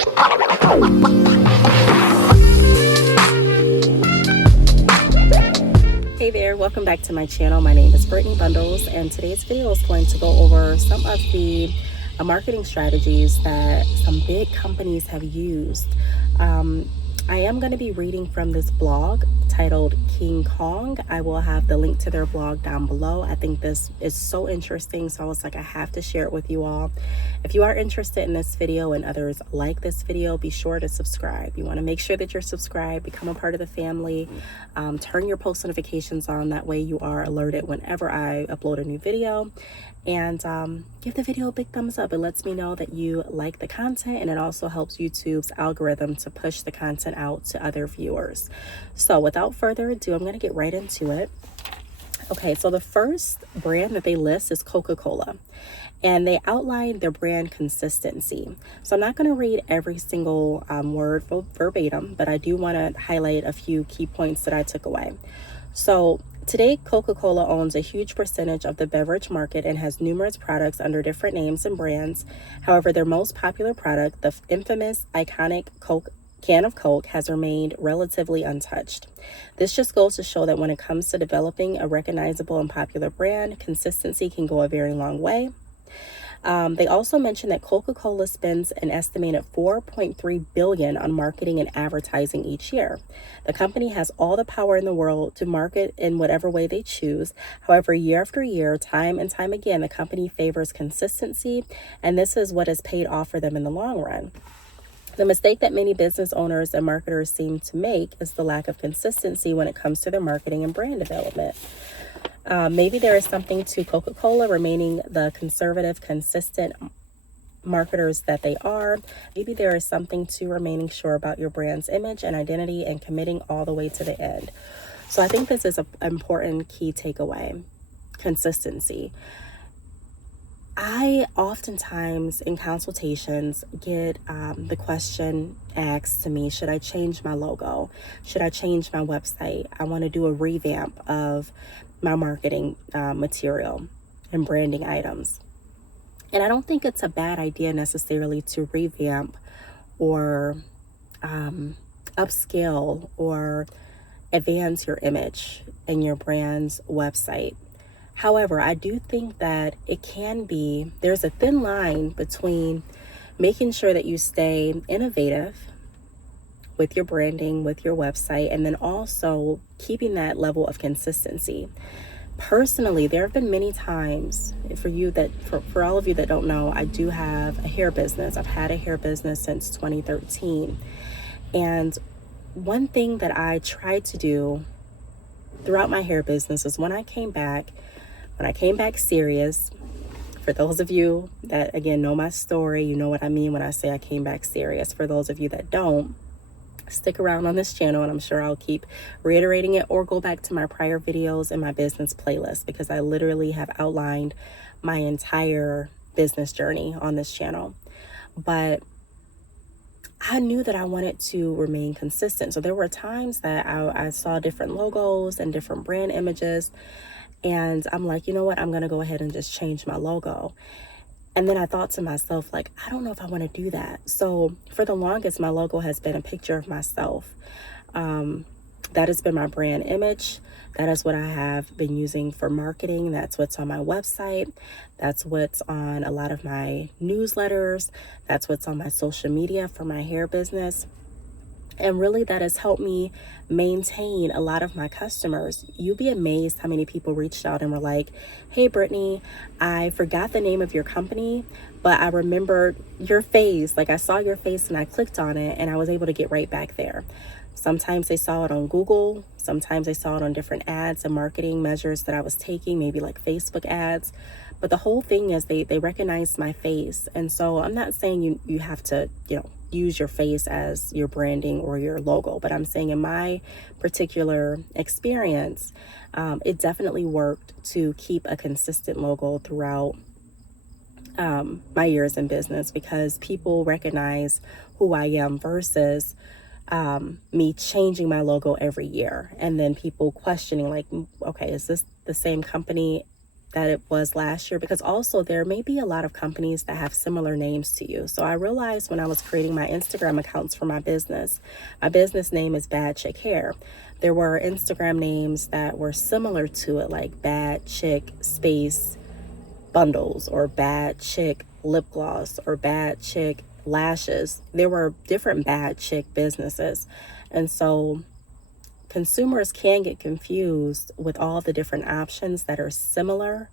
Hey there, welcome back to my channel. My name is Brittney Bundles, and today's video is going to go over some of the marketing strategies that some big companies have used. I am going to be reading from this blog titled King Kong. I will have the link to their blog down below. I think this is so interesting, so I was like, I have to share it with you all. If you are interested in this video and others like this video, be sure to subscribe. You want to make sure that you're subscribed, become a part of the family, turn your post notifications on. That way you are alerted whenever I upload a new video. And give the video a big thumbs up. It lets me know that you like the content, and it also helps YouTube's algorithm to push the content out to other viewers. So without further ado, I'm going to get right into it. Okay, so the first brand that they list is CocaCola, and they outline their brand consistency. So I'm not going to read every single word verbatim, but I do want to highlight a few key points that I took away. So today, Coca-Cola owns a huge percentage of the beverage market and has numerous products under different names and brands. However, their most popular product, the infamous iconic can of Coke, has remained relatively untouched. This just goes to show that when it comes to developing a recognizable and popular brand, consistency can go a very long way. They also mentioned that Coca-Cola spends an estimated $4.3 billion on marketing and advertising each year. The company has all the power in the world to market in whatever way they choose. However, year after year, time and time again, the company favors consistency, and this is what has paid off for them in the long run. The mistake that many business owners and marketers seem to make is the lack of consistency when it comes to their marketing and brand development. Maybe there is something to Coca-Cola remaining the conservative, consistent marketers that they are. Maybe there is something to remaining sure about your brand's image and identity and committing all the way to the end. So I think this is an important key takeaway: consistency. I oftentimes in consultations get the question asked to me, should I change my logo? Should I change my website? I want to do a revamp of my marketing material and branding items. And I don't think it's a bad idea necessarily to revamp or upscale or advance your image and your brand's website. However, I do think that there's a thin line between making sure that you stay innovative with your branding, with your website, and then also keeping that level of consistency. Personally, there have been many times for all of you that don't know, I do have a hair business. I've had a hair business since 2013. And one thing that I tried to do throughout my hair business is when I came back serious, for those of you that, again, know my story, you know what I mean when I say I came back serious. For those of you that don't, stick around on this channel, and I'm sure I'll keep reiterating it, or go back to my prior videos in my business playlist, because I literally have outlined my entire business journey on this channel. But I knew that I wanted to remain consistent. So there were times that I saw different logos and different brand images, and I'm like, you know what, I'm going to go ahead and just change my logo. And then I thought to myself, like, I don't know if I want to do that. So for the longest, my logo has been a picture of myself. That has been my brand image. That is what I have been using for marketing. That's what's on my website. That's what's on a lot of my newsletters. That's what's on my social media for my hair business. And really, that has helped me maintain a lot of my customers. You'll be amazed how many people reached out and were like, hey, Brittney, I forgot the name of your company, but I remembered your face. Like, I saw your face and I clicked on it, and I was able to get right back there. Sometimes they saw it on Google. Sometimes they saw it on different ads and marketing measures that I was taking, maybe like Facebook ads. But the whole thing is they recognized my face. And so I'm not saying you have to, use your face as your branding or your logo, but I'm saying in my particular experience, it definitely worked to keep a consistent logo throughout my years in business, because people recognize who I am versus me changing my logo every year, and then people questioning, like, okay, is this the same company that it was last year, because also there may be a lot of companies that have similar names to you. So I realized when I was creating my Instagram accounts for my business name is Bad Chick Hair. There were Instagram names that were similar to it, like Bad Chick Space Bundles, or Bad Chick Lip Gloss, or Bad Chick Lashes. There were different Bad Chick businesses. And so consumers can get confused with all the different options that are similar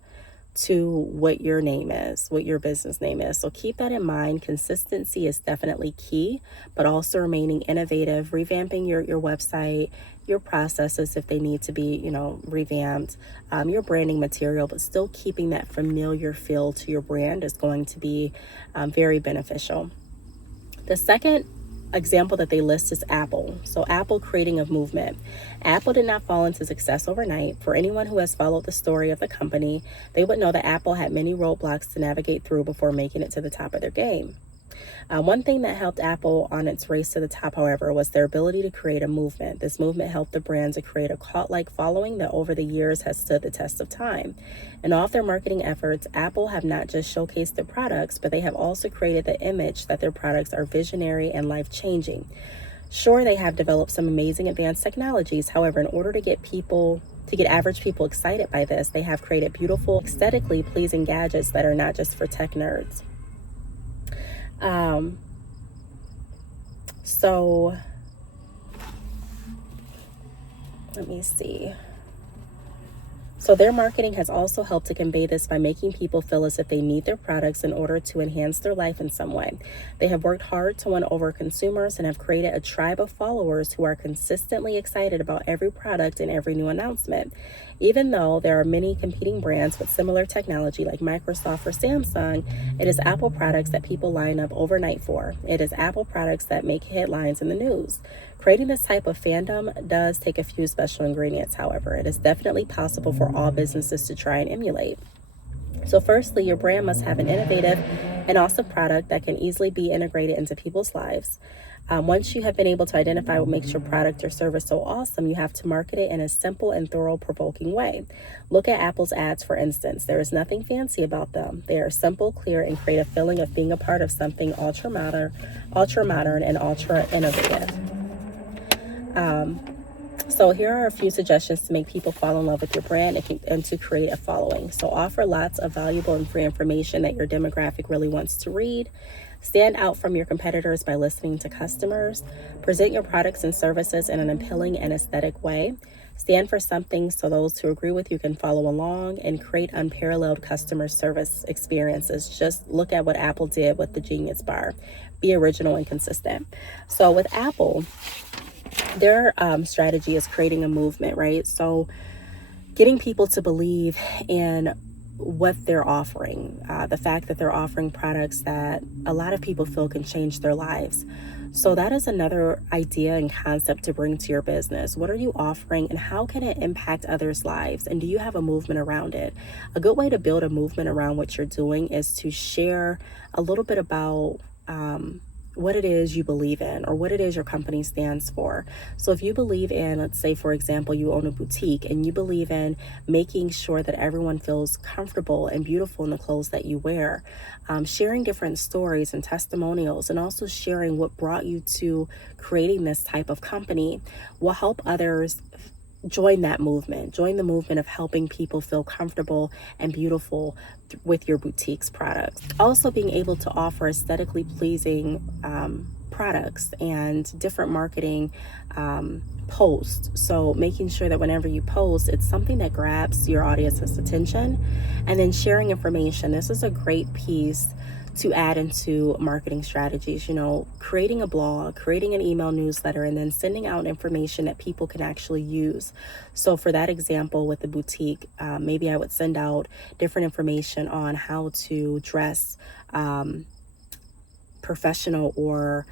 to what your name is, what your business name is. So keep that in mind. Consistency is definitely key, but also remaining innovative, revamping your website, your processes if they need to be, revamped, your branding material, but still keeping that familiar feel to your brand is going to be very beneficial. The second example that they list is Apple. So Apple creating a movement. Apple did not fall into success overnight. For anyone who has followed the story of the company, they would know that Apple had many roadblocks to navigate through before making it to the top of their game. One thing that helped Apple on its race to the top, however, was their ability to create a movement. This movement helped the brand to create a cult-like following that over the years has stood the test of time. In all of their marketing efforts, Apple have not just showcased their products, but they have also created the image that their products are visionary and life-changing. Sure, they have developed some amazing advanced technologies. However, in order to get average people excited by this, they have created beautiful, aesthetically pleasing gadgets that are not just for tech nerds. So let me see. So their marketing has also helped to convey this by making people feel as if they need their products in order to enhance their life in some way. They have worked hard to win over consumers and have created a tribe of followers who are consistently excited about every product and every new announcement. Even though there are many competing brands with similar technology like Microsoft or Samsung, it is Apple products that people line up overnight for. It is Apple products that make headlines in the news. Creating this type of fandom does take a few special ingredients, however. It is definitely possible for all businesses to try and emulate. So firstly, your brand must have an innovative and awesome product that can easily be integrated into people's lives. Once you have been able to identify what makes your product or service so awesome, you have to market it in a simple and thorough-provoking way. Look at Apple's ads, for instance. There is nothing fancy about them. They are simple, clear, and create a feeling of being a part of something ultra-modern, and ultra-innovative. So here are a few suggestions to make people fall in love with your brand and to create a following. So offer lots of valuable and free information that your demographic really wants to read. Stand out from your competitors by listening to customers. Present your products and services in an appealing and aesthetic way. Stand for something so those who agree with you can follow along, and create unparalleled customer service experiences. Just look at what Apple did with the Genius Bar. Be original and consistent. So with Apple, their strategy is creating a movement, right? So getting people to believe in what they're offering, the fact that they're offering products that a lot of people feel can change their lives. So that is another idea and concept to bring to your business. What are you offering and how can it impact others' lives? And do you have a movement around it? A good way to build a movement around what you're doing is to share a little bit about what it is you believe in, or what it is your company stands for. So if you believe in, let's say, for example, you own a boutique and you believe in making sure that everyone feels comfortable and beautiful in the clothes that you wear, sharing different stories and testimonials, and also sharing what brought you to creating this type of company will help others join that movement, join the movement of helping people feel comfortable and beautiful with your boutique's products. Also being able to offer aesthetically pleasing products and different marketing posts. So making sure that whenever you post, it's something that grabs your audience's attention, and then sharing information. This is a great piece to add into marketing strategies, creating a blog, creating an email newsletter, and then sending out information that people can actually use. So for that example with the boutique, maybe I would send out different information on how to dress professional or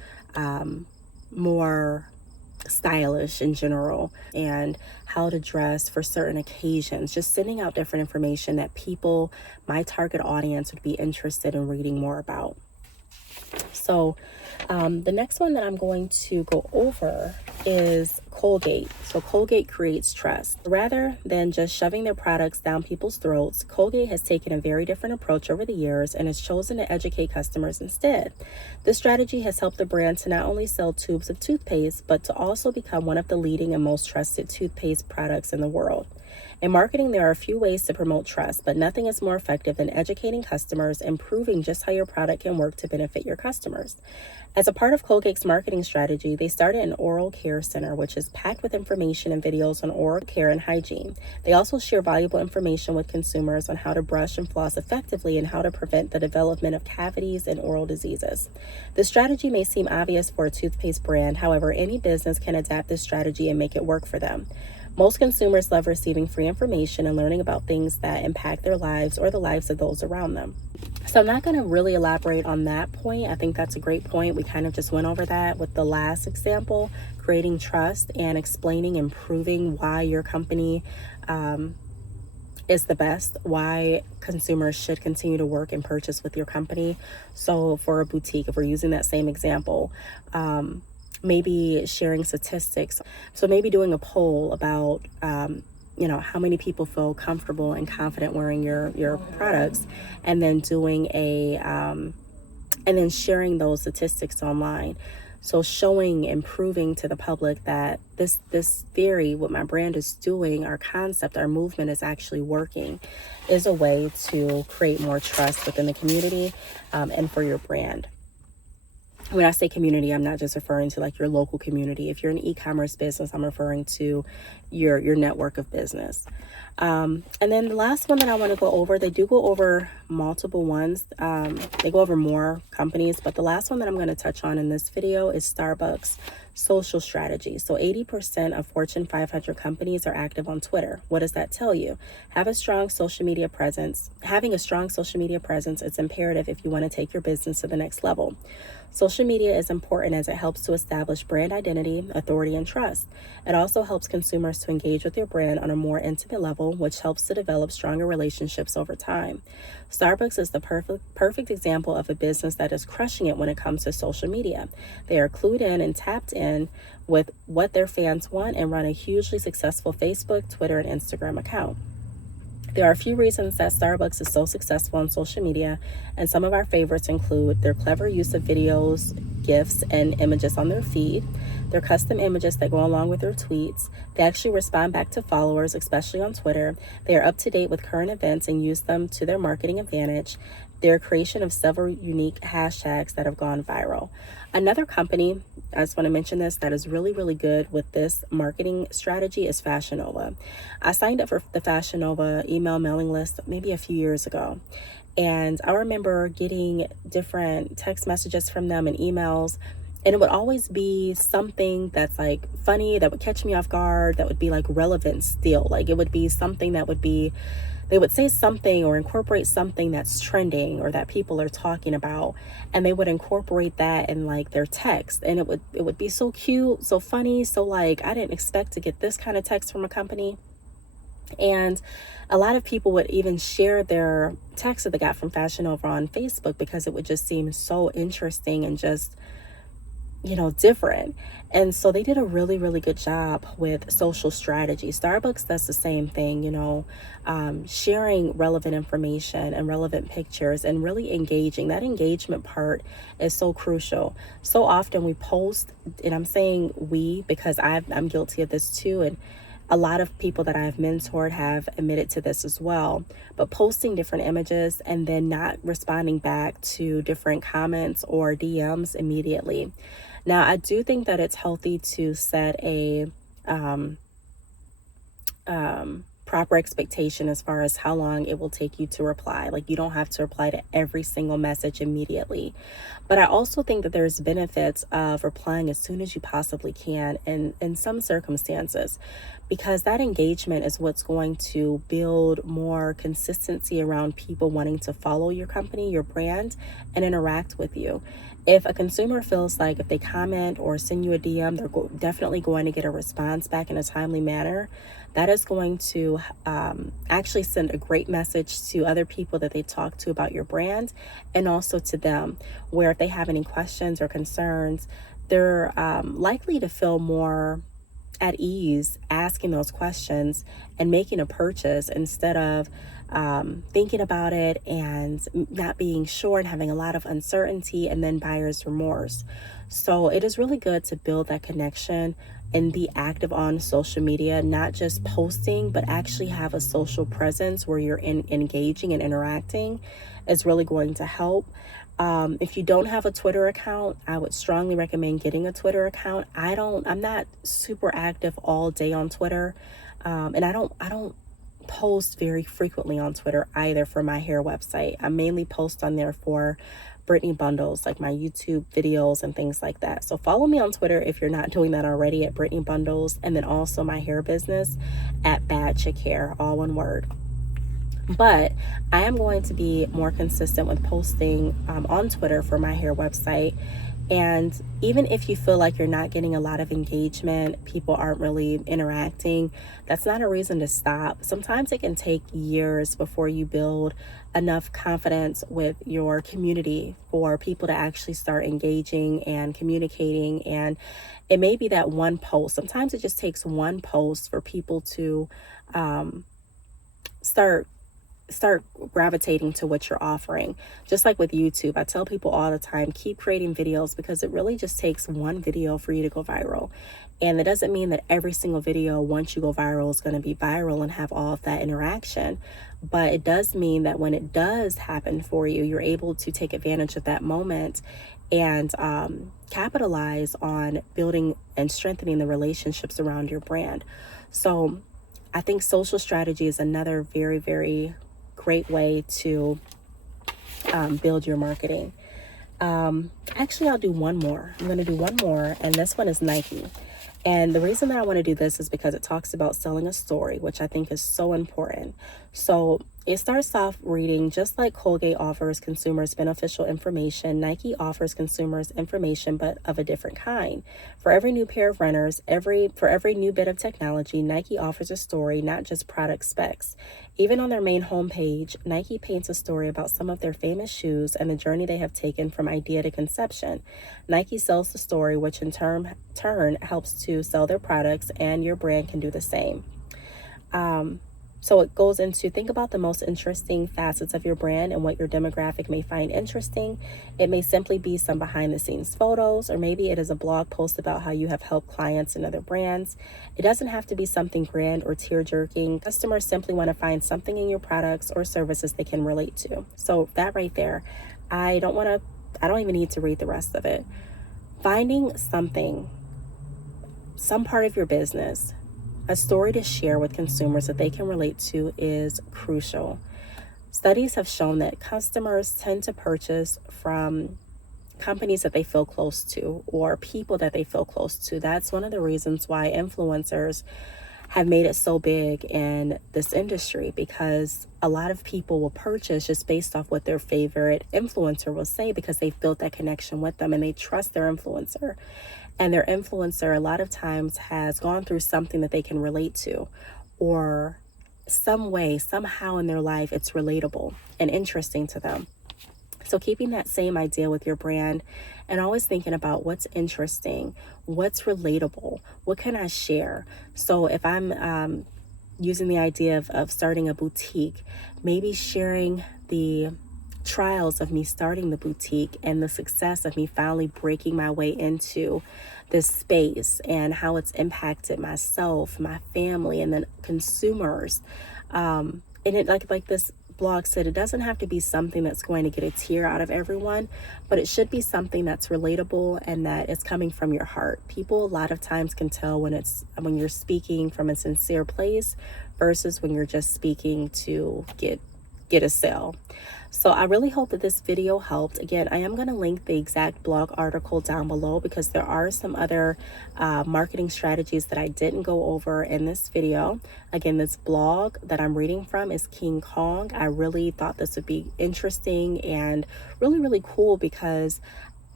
more stylish in general, and how to dress for certain occasions. Just sending out different information that people, my target audience, would be interested in reading more about. So the next one that I'm going to go over is Colgate. So Colgate creates trust. Rather than just shoving their products down people's throats, Colgate has taken a very different approach over the years and has chosen to educate customers instead. This strategy has helped the brand to not only sell tubes of toothpaste, but to also become one of the leading and most trusted toothpaste products in the world. In marketing, there are a few ways to promote trust, but nothing is more effective than educating customers and proving just how your product can work to benefit your customers. As a part of Colgate's marketing strategy, they started an oral care center, which is packed with information and videos on oral care and hygiene. They also share valuable information with consumers on how to brush and floss effectively and how to prevent the development of cavities and oral diseases. This strategy may seem obvious for a toothpaste brand, however, any business can adapt this strategy and make it work for them. Most consumers love receiving free information and learning about things that impact their lives or the lives of those around them. So I'm not going to really elaborate on that point. I think that's a great point. We kind of just went over that with the last example, creating trust and explaining and proving why your company is the best, why consumers should continue to work and purchase with your company. So for a boutique, if we're using that same example, maybe sharing statistics. So maybe doing a poll about, how many people feel comfortable and confident wearing your products, and then doing and then sharing those statistics online. So showing and proving to the public that this theory, what my brand is doing, our concept, our movement is actually working, is a way to create more trust within the community and for your brand. When I say community, I'm not just referring to like your local community. If you're an e-commerce business, I'm referring to your network of business. And then the last one that I want to go over, they do go over multiple ones. They go over more companies, but the last one that I'm going to touch on in this video is Starbucks social strategy. So 80% of Fortune 500 companies are active on Twitter. What does that tell you? Having a strong social media presence, it's imperative if you want to take your business to the next level. Social media is important as it helps to establish brand identity, authority, and trust. It also helps consumers to engage with your brand on a more intimate level, which helps to develop stronger relationships over time. Starbucks is the perfect example of a business that is crushing it when it comes to social media. They are clued in and tapped in with what their fans want and run a hugely successful Facebook, Twitter, and Instagram account. There are a few reasons that Starbucks is so successful on social media, and some of our favorites include their clever use of videos, GIFs, and images on their feed, their custom images that go along with their tweets. They actually respond back to followers, especially on Twitter. They are up to date with current events and use them to their marketing advantage. Their creation of several unique hashtags that have gone viral. Another company, I just want to mention this, that is really, really good with this marketing strategy is Fashion Nova. I signed up for the Fashion Nova email mailing list maybe a few years ago. And I remember getting different text messages from them and emails. And it would always be something that's like funny, that would catch me off guard, that would be like relevant still. Like it would be something that would be, they would say something or incorporate something that's trending or that people are talking about, and they would incorporate that in like their text, and it would be so cute, so funny. So like I didn't expect to get this kind of text from a company. And a lot of people would even share their text that they got from Fashion Nova on Facebook because it would just seem so interesting and just different. And so they did a really, really good job with social strategy. Starbucks does the same thing, sharing relevant information and relevant pictures and really engaging. That engagement part is so crucial. So often we post, and I'm saying we because I'm guilty of this too, and a lot of people that I've mentored have admitted to this as well, but posting different images and then not responding back to different comments or DMs immediately. Now, I do think that it's healthy to set a proper expectation as far as how long it will take you to reply. Like you don't have to reply to every single message immediately. But I also think that there's benefits of replying as soon as you possibly can in some circumstances. because that engagement is what's going to build more consistency around people wanting to follow your company, your brand, and interact with you. If a consumer feels like if they comment or send you a DM, they're definitely going to get a response back in a timely manner, that is going to actually send a great message to other people that they talk to about your brand, and also to them, where if they have any questions or concerns, they're likely to feel more at ease asking those questions and making a purchase, instead of thinking about it and not being sure and having a lot of uncertainty and then buyer's remorse. So it is really good to build that connection and be active on social media, not just posting, but actually have a social presence where you're engaging and interacting is really going to help. If you don't have a Twitter account, I would strongly recommend getting a Twitter account. I'm not super active all day on Twitter. And I don't post very frequently on Twitter either for my hair website. I mainly post on there for Brittney Bundles, like my YouTube videos and things like that. So follow me on Twitter if you're not doing that already, at Brittney Bundles, and then also my hair business at Bad Chick Hair, all one word. But I am going to be more consistent with posting on Twitter for my hair website. And even if you feel like you're not getting a lot of engagement, people aren't really interacting, that's not a reason to stop. Sometimes it can take years before you build enough confidence with your community for people to actually start engaging and communicating. And it may be that one post. Sometimes it just takes one post for people to start gravitating to what you're offering. Just like with YouTube, I tell people all the time, keep creating videos, because it really just takes one video for you to go viral. And it doesn't mean that every single video, once you go viral, is going to be viral and have all of that interaction. But it does mean that when it does happen for you, you're able to take advantage of that moment and capitalize on building and strengthening the relationships around your brand. So I think social strategy is another very, very great way to build your marketing. Actually, I'll do one more. I'm going to do one more, and this one is Nike. And the reason that I want to do this is because it talks about selling a story, which I think is so important. So it starts off reading, just like Colgate offers consumers beneficial information, Nike offers consumers information, but of a different kind. For every new pair of runners, for every new bit of technology, Nike offers a story, not just product specs. Even on their main homepage, Nike paints a story about some of their famous shoes and the journey they have taken from idea to conception. Nike sells the story, which in turn helps to sell their products, and your brand can do the same. So it goes into, think about the most interesting facets of your brand and what your demographic may find interesting. It may simply be some behind the scenes photos, or maybe it is a blog post about how you have helped clients and other brands. It doesn't have to be something grand or tear-jerking. Customers simply want to find something in your products or services they can relate to. So that right there, I don't even need to read the rest of it. Finding something, some part of your business, a story to share with consumers that they can relate to, is crucial. Studies have shown that customers tend to purchase from companies that they feel close to, or people that they feel close to. That's one of the reasons why influencers have made it so big in this industry, because a lot of people will purchase just based off what their favorite influencer will say, because they've built that connection with them and they trust their influencer. And their influencer a lot of times has gone through something that they can relate to, or some way, somehow in their life, it's relatable and interesting to them. So keeping that same idea with your brand, and always thinking about what's interesting, what's relatable, what can I share? So if I'm using the idea of starting a boutique, maybe sharing the trials of me starting the boutique and the success of me finally breaking my way into this space, and how it's impacted myself, my family, and then consumers. And it, like this blog said, it doesn't have to be something that's going to get a tear out of everyone, but it should be something that's relatable and that is coming from your heart. People a lot of times can tell when you're speaking from a sincere place versus when you're just speaking to get get a sale. So I really hope that this video helped. Again, I am going to link the exact blog article down below because there are some other marketing strategies that I didn't go over in this video. Again, this blog that I'm reading from is King Kong. I really thought this would be interesting and really cool because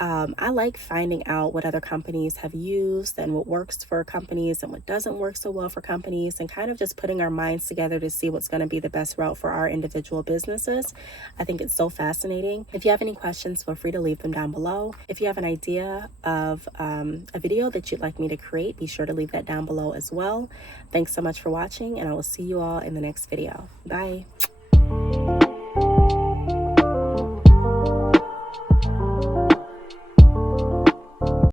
I like finding out what other companies have used and what works for companies and what doesn't work so well for companies, and kind of just putting our minds together to see what's going to be the best route for our individual businesses. I think it's so fascinating. If you have any questions, feel free to leave them down below. If you have an idea of a video that you'd like me to create, be sure to leave that down below as well. Thanks so much for watching, and I will see you all in the next video. Bye.